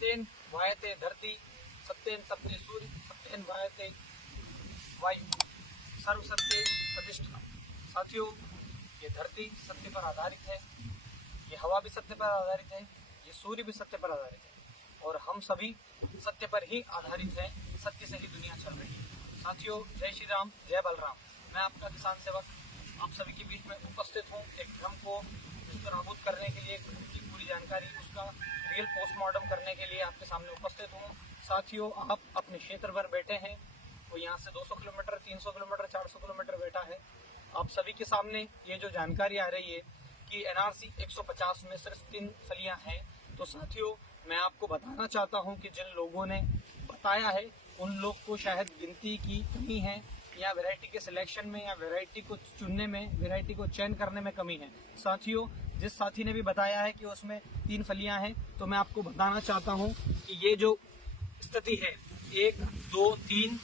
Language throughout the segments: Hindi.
सत्येन वायते धरती सत्येन तपते सूर्य सत्येन वायते वायु सर्व सत्य प्रतिष्ठा। साथियों, ये धरती सत्य पर आधारित है, ये हवा भी सत्य पर आधारित है, ये सूर्य भी सत्य पर आधारित है और हम सभी सत्य पर ही आधारित हैं। सत्य से ही दुनिया चल रही है। साथियों, जय श्री राम, जय बलराम। मैं आपका किसान सेवक आप सभी के बीच में उपस्थित हूँ। एक भ्रम को नाबूद करने के लिए, भ्रम की पूरी जानकारी, उसका रियल पोस्टमार्टम करने के लिए आपके सामने उपस्थित हूँ। साथियों, आप अपने क्षेत्र पर बैठे हैं, वो यहाँ से 200 किलोमीटर, 300 किलोमीटर, 400 किलोमीटर बैठा है। आप सभी के सामने ये जो जानकारी आ रही है कि NRC 150 में सिर्फ 3 फलियां हैं। तो साथियों, मैं आपको बताना चाहता हूं कि जिन लोगों ने बताया है उन लोग को शायद गिनती की कमी है, या वैरायटी के सिलेक्शन में, या वैरायटी को चुनने में, वैरायटी को चयन करने में कमी है। साथियों, जिस साथी ने भी बताया है कि उसमें 3 फलियां हैं, तो मैं आपको बताना चाहता हूं कि ये जो स्थिति है 1 2 3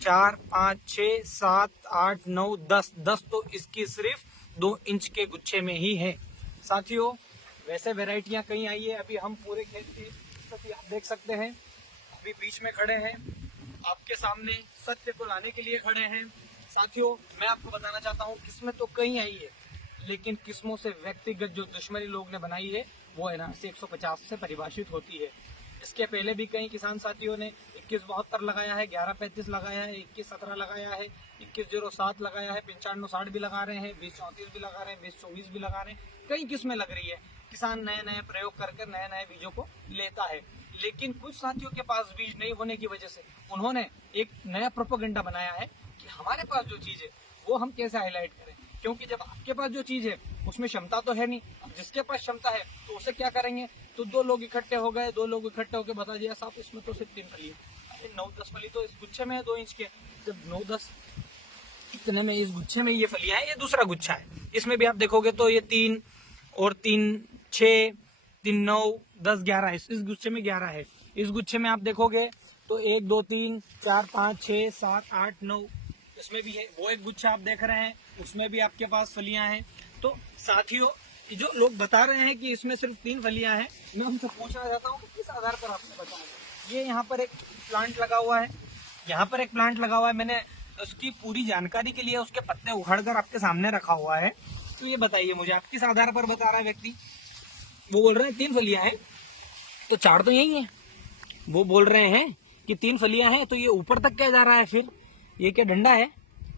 4 5 6 7 8 9 10 तो इसकी सिर्फ 2 इंच के गुच्छे में ही है। साथियों, वैसे वैरायटियां कहीं आई है। अभी हम पूरे खेत की स्थिति आप देख सकते हैं। अभी बीच में खड़े हैं, आपके सामने सत्य को लाने के लिए खड़े हैं। साथियों, मैं आपको बताना चाहता हूं, किस्में तो कहीं आई है, लेकिन किस्मों से व्यक्तिगत जो दुश्मनी लोग ने बनाई है वो NRC 150 से परिभाषित होती है। इसके पहले भी कई किसान साथियों ने 2172 लगाया है, 1135 लगाया है, 2117 लगाया है, 2107 लगाया है, 9560 भी लगा रहे हैं, 2034 भी लगा रहे हैं, 2024 भी लगा रहे हैं। कई किस्में लग रही है। किसान नए नए प्रयोग करके नए नए बीजों को लेता है, लेकिन कुछ साथियों के पास बीज नहीं होने की वजह से उन्होंने एक नया प्रोपेगेंडा बनाया है कि हमारे पास जो चीज है वो हम कैसे हाईलाइट करें, क्योंकि जब आपके पास जो चीज है उसमें क्षमता तो है नहीं। अब जिसके पास क्षमता है तो उसे क्या करेंगे। तो 2 लोग इकट्ठे हो गए, 2 लोग इकट्ठे होकर बता दिया साहब इसमें तो सिर्फ 3 फली है। अरे 9-10 फली तो इस गुच्छे में है 2 इंच के। जब 9-10 इतने में इस गुच्छे में ये फलियां है, ये दूसरा गुच्छा है। इसमें भी आप देखोगे तो ये 3 और 3 6 3 9 10 11 इस गुच्छे में 11 है। इस गुच्छे में आप देखोगे तो 1 2 3 4 5 6 7 8 9 इसमें भी है। वो एक गुच्छा आप देख रहे हैं, उसमें भी आपके पास फलियां हैं। तो साथियों, जो लोग बता रहे हैं कि इसमें सिर्फ 3 फलियां हैं, मैं उनसे पूछना चाहता हूँ कि किस आधार पर आपने बताया। ये यहाँ पर एक प्लांट लगा हुआ है, यहाँ पर एक प्लांट लगा हुआ है। मैंने उसकी पूरी जानकारी के लिए उसके पत्ते उखाड़कर आपके सामने रखा हुआ है। तो ये बताइए मुझे, आप किस आधार पर बता रहा है व्यक्ति। वो बोल रहे हैं 3 फलियां हैं, तो 4 तो यही है। वो बोल रहे हैं कि 3 फलियां हैं, तो ये ऊपर तक क्या जा रहा है फिर। ये क्या डंडा है।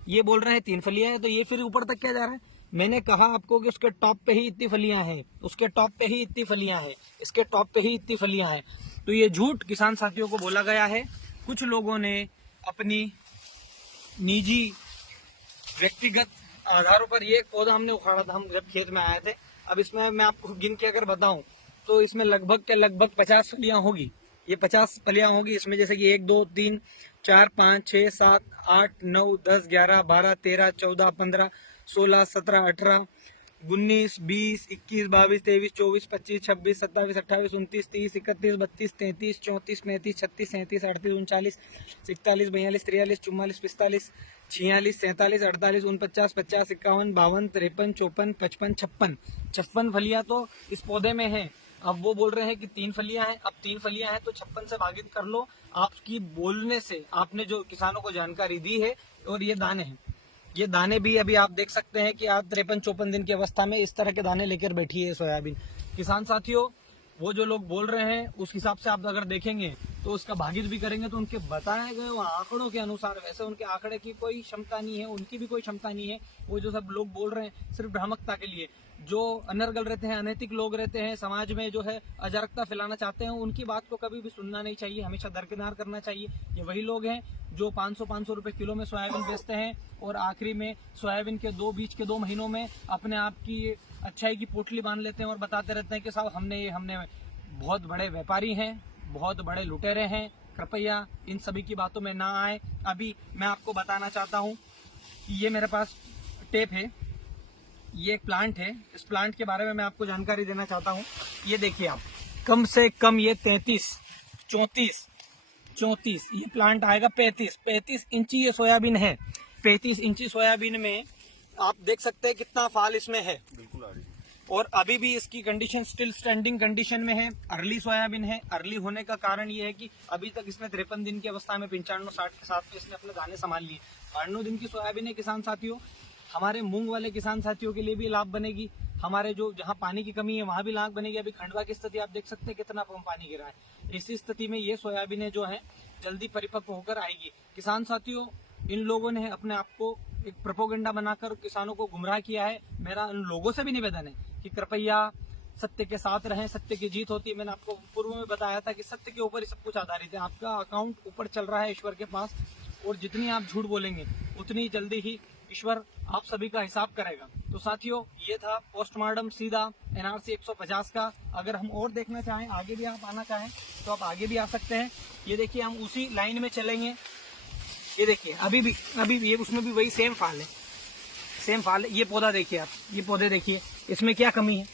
ये बोल रहे हैं 3 फलियां हैं, तो ये फिर ऊपर तक क्या जा रहा है। मैंने कहा आपको कि उसके टॉप पे ही इतनी फलियां हैं, उसके टॉप पे ही इतनी फलियां हैं, इसके टॉप पे ही इतनी फलियां हैं। तो ये झूठ किसान साथियों को बोला गया है। कुछ लोगों ने अपनी निजी व्यक्तिगत आधारों पर, ये एक पौधा हमने उखाड़ा था हम जब खेत में आए थे। अब इसमें मैं आपको गिन के अगर बताऊं तो इसमें लगभग 50 फलियां होगी। ये 50 फलियां होगी इसमें, जैसे कि 1 2 3 4 5 6 7 8 9 10 11 12 13 14 15 16 17 18 19 20 21 22 23 24 25 26 27 28 29 30 31 32 33 34 35 36 37 38 39 41 42 43 44 45 46 47 48 49 50 51 52 53 54 55 56 फलियां तो इस पौधे में है। अब वो बोल रहे हैं कि 3 फलियां हैं। अब 3 फलियां हैं तो 56 से भागित कर लो। आपकी बोलने से आपने जो किसानों को जानकारी दी है, और ये दाने हैं, ये दाने भी अभी आप देख सकते हैं कि आप 53-54 दिन की अवस्था में इस तरह के दाने लेकर बैठी है सोयाबीन। किसान साथियों, वो जो लोग बोल रहे हैं उस हिसाब से आप अगर देखेंगे तो उसका भागित भी करेंगे तो उनके बताए गए आंकड़ों के अनुसार, वैसे उनके आंकड़े की कोई क्षमता नहीं है, उनकी भी कोई क्षमता नहीं है। वो जो सब लोग बोल रहे हैं सिर्फ भ्रामकता के लिए, जो अनर्गल रहते हैं, अनैतिक लोग रहते हैं, समाज में जो है अजारकता फैलाना चाहते हैं, उनकी बात को कभी भी सुनना नहीं चाहिए, हमेशा दरकिनार करना चाहिए। ये वही लोग हैं जो 500 रुपए किलो में सोयाबीन बेचते हैं और आखिरी में सोयाबीन के 2 महीनों में अपने आप की अच्छाई की पोटली बांध लेते हैं और बताते रहते हैं कि साहब हमने बहुत बड़े व्यापारी हैं, बहुत बड़े लुटेरे हैं। कृपया इन सभी की बातों में ना आए। अभी मैं आपको बताना चाहता हूं कि ये मेरे पास टेप है, ये एक प्लांट है। इस प्लांट के बारे में मैं आपको जानकारी देना चाहता हूं। ये देखिए आप, कम से कम ये 33 34 ये प्लांट आएगा। 35 इंची ये सोयाबीन है। 35 इंची सोयाबीन में आप देख सकते हैं कितना फाल इसमें है। बिल्कुल आ रही है। और अभी भी इसकी कंडीशन स्टिल स्टैंडिंग कंडीशन में है। अर्ली सोयाबीन है। अर्ली होने का कारण ये है कि अभी तक इसमें 53 दिन की अवस्था में 95-60 के साथ पे इसने अपने दाने संभाल लिए। 92 दिन की सोयाबीन है किसान साथियों। हमारे मूंग वाले किसान साथियों के लिए भी लाभ बनेगी। हमारे जो जहाँ पानी की कमी है वहां भी लाभ बनेगी। अभी खंडवा की स्थिति आप देख सकते हैं कितना कम पानी गिरा है। इसी स्थिति में ये सोयाबीन जो है जल्दी परिपक्व होकर आएगी। किसान साथियों, इन लोगों ने अपने आप को एक प्रोपोगेंडा बनाकर किसानों को गुमराह किया है। मेरा उन लोगों से भी निवेदन है कि कृपया सत्य के साथ रहें। सत्य की जीत होती है। मैंने आपको पूर्व में बताया था कि सत्य के ऊपर ही सब कुछ आधारित है। आपका अकाउंट ऊपर चल रहा है ईश्वर के पास, और जितनी आप झूठ बोलेंगे उतनी जल्दी ही ईश्वर आप सभी का हिसाब करेगा। तो साथियों, ये था पोस्टमार्टम सीधा एनआरसी 150 का। अगर हम और देखना चाहें, आगे भी आप आना चाहें तो आप आगे भी आ सकते हैं। ये देखिए, हम उसी लाइन में चलेंगे। ये देखिए, अभी भी ये उसमें भी वही सेम फाल है, सेम फाल है। ये पौधा देखिए आप, ये पौधे देखिए, इसमें क्या कमी है,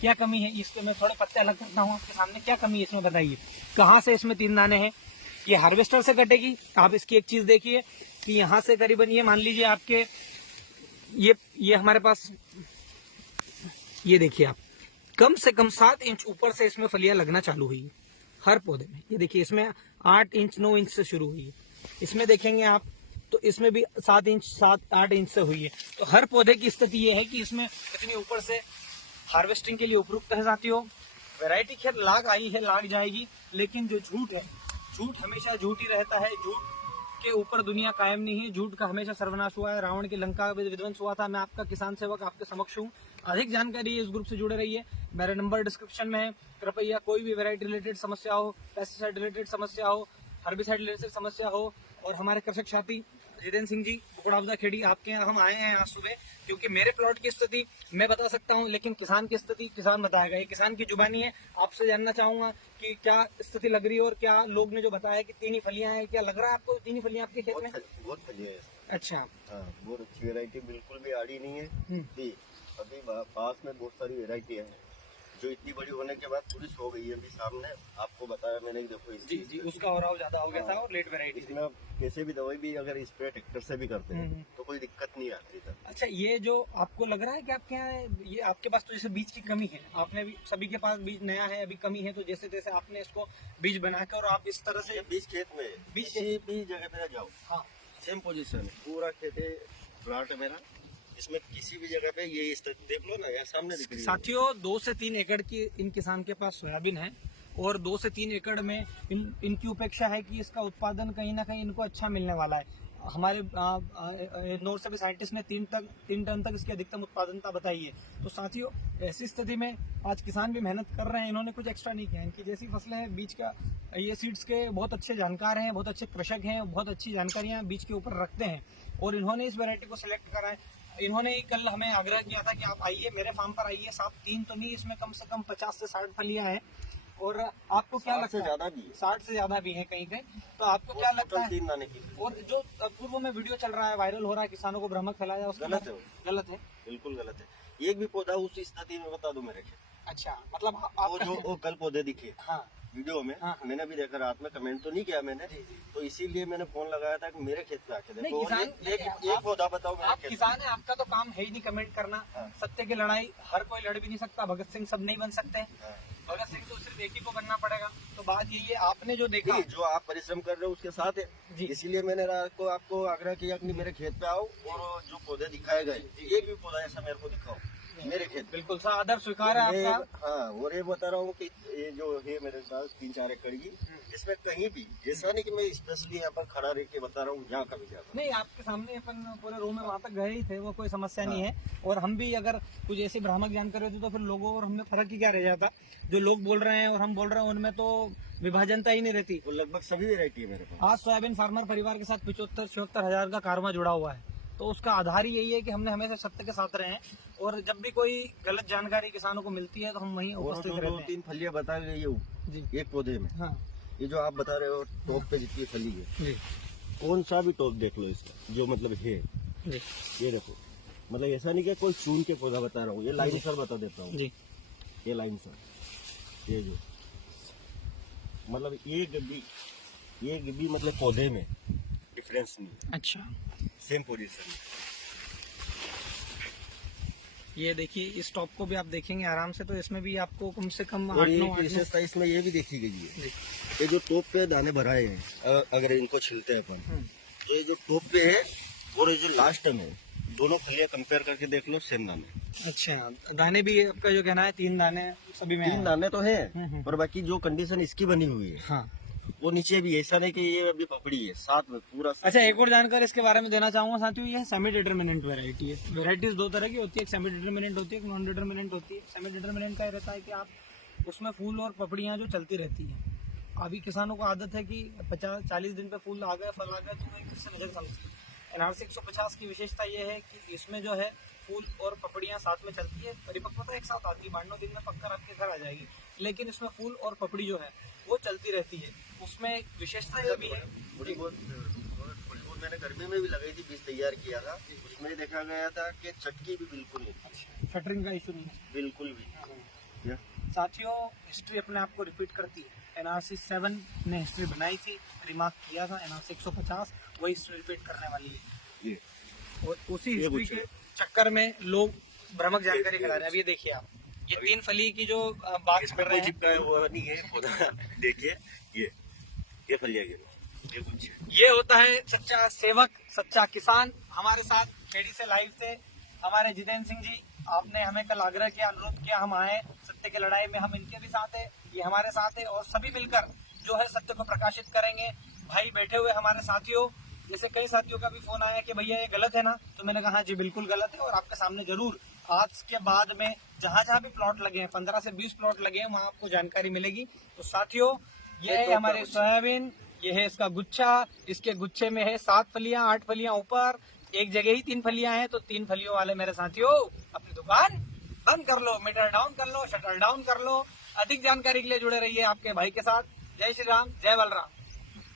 क्या कमी है। इसके मैं थोड़े पत्ते अलग करता हूँ आपके सामने। क्या कमी है इसमें बताइए। कहाँ से इसमें 3 दाने हैं। ये हार्वेस्टर से कटेगी। आप इसकी एक चीज देखिए कि यहाँ से करीबन ये मान लीजिए आपके ये हमारे पास, ये देखिए आप, कम से कम 7 इंच ऊपर से इसमें फलियां लगना चालू हुई है हर पौधे में। ये देखिए, इसमें 8 इंच 9 इंच से शुरू हुई है। इसमें देखेंगे आप तो इसमें भी 7 इंच 7-8 इंच से हुई है। तो हर पौधे की स्थिति ये है कि इसमें इतनी ऊपर से हार्वेस्टिंग के लिए उपयुक्त है साथियों। वैरायटी खैर लाग आई है, लाग जाएगी, लेकिन जो झूठ है, झूठ हमेशा झूठ ही रहता है। झूठ के ऊपर दुनिया कायम नहीं है। झूठ का हमेशा सर्वनाश हुआ है। रावण की लंका का विध्वंस हुआ था। मैं आपका किसान सेवक आपके समक्ष हूँ। अधिक जानकारी इस ग्रुप से जुड़े रहिए। मेरा नंबर डिस्क्रिप्शन में है। कृपया कोई भी वैरायटी रिलेटेड समस्या हो, पेस्टिसाइड रिलेटेड समस्या हो, हर्बिसाइड रिलेटेड समस्या हो, और हमारे कृषक साथी जितेंद्र सिंह जी बुकड़ावदा खेड़ी, आपके यहाँ हम आए हैं आज सुबह, क्योंकि मेरे प्लॉट की स्थिति मैं बता सकता हूँ, लेकिन किसान की स्थिति किसान बताएगा। ये किसान की जुबानी है। आपसे जानना चाहूंगा कि क्या स्थिति लग रही है, और क्या लोग ने जो बताया कि 3 ही फलियां हैं, क्या लग रहा है आपको 3 ही फलियां आपके खेत में? बहुत फलियां है। अच्छा, हाँ, बहुत अच्छी वेरायटी, बिल्कुल भी आड़ी नहीं है। अभी पास में बहुत सारी वेरायटी है जो इतनी बड़ी होने के बाद पूरी सो गई है। अभी सामने आपको बताया मैंने, देखो जी, उसका ओराव ज्यादा हो गया था और लेट वेरायटी। इसमें कैसे भी दवाई भी अगर स्प्रे ट्रैक्टर से भी करते हैं तो कोई दिक्कत नहीं आती था। अच्छा, ये जो आपको लग रहा है कि आपके यहाँ ये आपके पास तो जैसे बीज की कमी है, आपने भी सभी के पास बीज नया है, अभी कमी है, तो जैसे तैसे आपने इसको बीज बनाकर और आप इस तरह से बीज खेत में बीज भी जगह पे जाओ, हाँ सेम पोजीशन पूरा खेत है, प्लाट है मेरा। इसमें किसी भी जगह पे ये देख लो ना, यहाँ सामने दिख रही है। साथियों, 2 से 3 एकड़ की इन किसान के पास सोयाबीन है, और 2 से 3 एकड़ में इनकी उपेक्षा है कि इसका उत्पादन कहीं ना कहीं इनको अच्छा मिलने वाला है। हमारे इंदौर से भी साइंटिस्ट ने 3 टन तक इसकी अधिकतम उत्पादनता बताई है। तो साथियों, ऐसी स्थिति में आज किसान भी मेहनत कर रहे हैं। इन्होंने कुछ एक्स्ट्रा नहीं किया। इनकी जैसी फसलें हैं, बीज का, ये सीड्स के बहुत अच्छे जानकार हैं, बहुत अच्छे कृषक हैं, बहुत अच्छी जानकारियां बीज के ऊपर रखते हैं, और इन्होंने इस वैरायटी को सिलेक्ट करा है। इन्होंने कल हमें आग्रह किया था कि आप आइए, मेरे फार्म पर आइए। 3 तो नहीं, इसमें कम से कम 50 से 60 फलियां हैं। और आपको क्या लगता है? 60 से ज्यादा भी है कहीं कहीं। तो आपको क्या लगता है? 3 दाने की। और जो पूर्व में वीडियो चल रहा है, वायरल हो रहा है, किसानों को भ्रमक फैलाया, उसका गलत है। गलत है, बिल्कुल गलत है। एक भी पौधा उस स्थिति में बता दो मेरे खेत। अच्छा, मतलब वो कल पौधे दिखे, हाँ वीडियो में, हाँ। मैंने भी देखा, रात में कमेंट तो नहीं किया मैंने, तो इसीलिए मैंने फोन लगाया था कि मेरे खेत पे आके देखो। एक पौधा बताओ। आप किसान है, आपका तो काम है ही नहीं कमेंट करना। हाँ। सत्य की लड़ाई हर कोई लड़ भी नहीं सकता। भगत सिंह सब नहीं बन सकते। हाँ। भगत सिंह तो सिर्फ एक ही को बनना पड़ेगा। तो बात यही है, आपने जो देखा, जो आप परिश्रम कर रहे हो उसके साथ है जी। इसीलिए मैंने रात को आपको आग्रह किया कि मेरे खेत पे आओ, और जो पौधे दिखाए गए, एक भी पौधा ऐसा मेरे को दिखाओ मेरे खेत। बिल्कुल सा आदर स्वीकार है आपका। हाँ, और ये बता रहा हूँ कि ये जो है मेरे पास 3-4 एकड़ की, इसमें कहीं भी ऐसा नहीं कि मैं स्पेशली यहाँ पर खड़ा रह के बता रहा हूँ, यहाँ कभी जाता नहीं, आपके सामने अपन पूरे रूम में वहाँ तक गए ही थे, वो कोई समस्या नहीं है। और हम भी अगर कुछ ऐसी भ्रामक जानकारी होती तो फिर लोगों और हमें फर्क ही क्या रह जाता। जो लोग बोल रहे हैं और हम बोल रहे हैं, उनमें तो विभाजनता ही नहीं रहती। वो लगभग सभी वेरायटी है मेरे पास। आज सोयाबीन फार्मर परिवार के साथ 75-76 हजार का कारोबार जुड़ा हुआ है। तो उसका आधार ही यही है कि हमने हमेशा सत्य के साथ रहे हैं, और जब भी कोई गलत जानकारी किसानों को मिलती है तो हम वहीं उपस्थित रहते हैं। 2-3 फलियां बता गई जी, एक पौधे में। हाँ, ये जो आप बता रहे हो टॉप पे जितनी फली है, जी, कौन सा भी टॉप देख लो इसका, जो मतलब है जी, ये देखो, मतलब ऐसा नहीं कि कोई चून के पौधा बता रहा हूँ, ये लाइन सर बता देता हूँ। जी, ये लाइन सर, ये जो मतलब एक भी मतलब पौधे में डिफरेंस नहीं। अच्छा, सेम पोजीशन। ये देखिए इस टॉप को भी आप देखेंगे आराम से, तो इसमें भी आपको कम से कम और 8-9 एक विशेषता इसमें ये भी देखी गई है, ये जो टॉप पे दाने भराए हैं, अगर इनको छिलते हैं अपन, ये जो टॉप पे है और ये जो लास्ट में, दोनों फलियां कंपेयर करके देख लो, सेम दाने। अच्छा, दाने भी आपका जो कहना है 3 दाने सभी में 3 दाने तो है, और बाकी जो कंडीशन इसकी बनी हुई है, हाँ, वो नीचे भी ऐसा नहीं कि ये अभी पकड़ी है, साथ में पूरा। अच्छा, एक और जानकारी इसके बारे में देना चाहूंगा साथियों, ये सेमी डिटर्मिनेंट वैरायटी है। वैरायटीज 2 तरह की होती है, एक सेमी डिटर्मिनेंट होती है, एक नॉन डिटर्मिनेंट होती है। सेमी डिटर्मिनेंट का ये रहता है कि आप उसमें फूल और पपड़ियां जो चलती रहती हैं। अभी किसानों को आदत है कि 50-40 दिन पे फूल आ गए, फल आ गए, तो वो किससे नजर समझती है। NRC 150 की विशेषता ये है कि इसमें जो है फूल और पपड़ियां साथ में चलती है, परिपक्वता एक साथ आती है, 92 दिन में पक्का आपके घर आ जाएगी, लेकिन इसमें फूल और पपड़ी जो है वो चलती रहती है। उसमें विशेषता ये भी है, थोड़ी बहुत मैंने गर्मी में भी लगाई थी, बीज तैयार किया था, उसमें देखा गया था कि चटकी भी बिल्कुल नहीं, शटरिंग का इशू नहीं है बिल्कुल भी। साथियों। हिस्ट्री अपने आप को रिपीट करती है। NRC 7 ने हिस्ट्री बनाई थी, रिमार्क किया था, NRC 150 वही हिस्ट्री रिपीट करने वाली है। ये और उसी हिस्ट्री के चक्कर में लोग भ्रामक जानकारी फैला रहे हैं। अब ये देखिए आप, ये 3 फली की जो बात कर रहे हैं, चिपका है वो नहीं है पौधा। देखिए ये फलिया गिरो, ये कुछ ये होता है सच्चा सेवक, सच्चा किसान। हमारे साथ खेड़ी से लाइव थे हमारे जितेंद्र सिंह जी। आपने हमें कल आग्रह किया, अनुरोध किया, हम आए सत्य की लड़ाई में, हम इनके भी साथ है, ये हमारे साथ है, और सभी मिलकर जो है सत्य को प्रकाशित करेंगे। भाई बैठे हुए हमारे साथियों, जैसे कई साथियों का भी फोन आया कि भैया ये गलत है ना, तो मैंने कहा जी बिल्कुल गलत है, और आपके सामने जरूर आज के बाद में जहाँ जहाँ भी प्लॉट लगे हैं, 15 से 20 प्लॉट लगे हैं, वहाँ आपको जानकारी मिलेगी। तो साथियों, ये है हमारे सोयाबीन, ये है इसका गुच्छा, इसके गुच्छे में है 7 फलियां, 8 फलियां ऊपर, एक जगह ही 3 फलियां हैं। तो 3 फलियों वाले मेरे साथियों अपनी दुकान बंद कर लो, मीटर डाउन कर लो, शटर डाउन कर लो। अधिक जानकारी के लिए जुड़े रहिए आपके भाई के साथ। जय श्री राम, जय बलराम।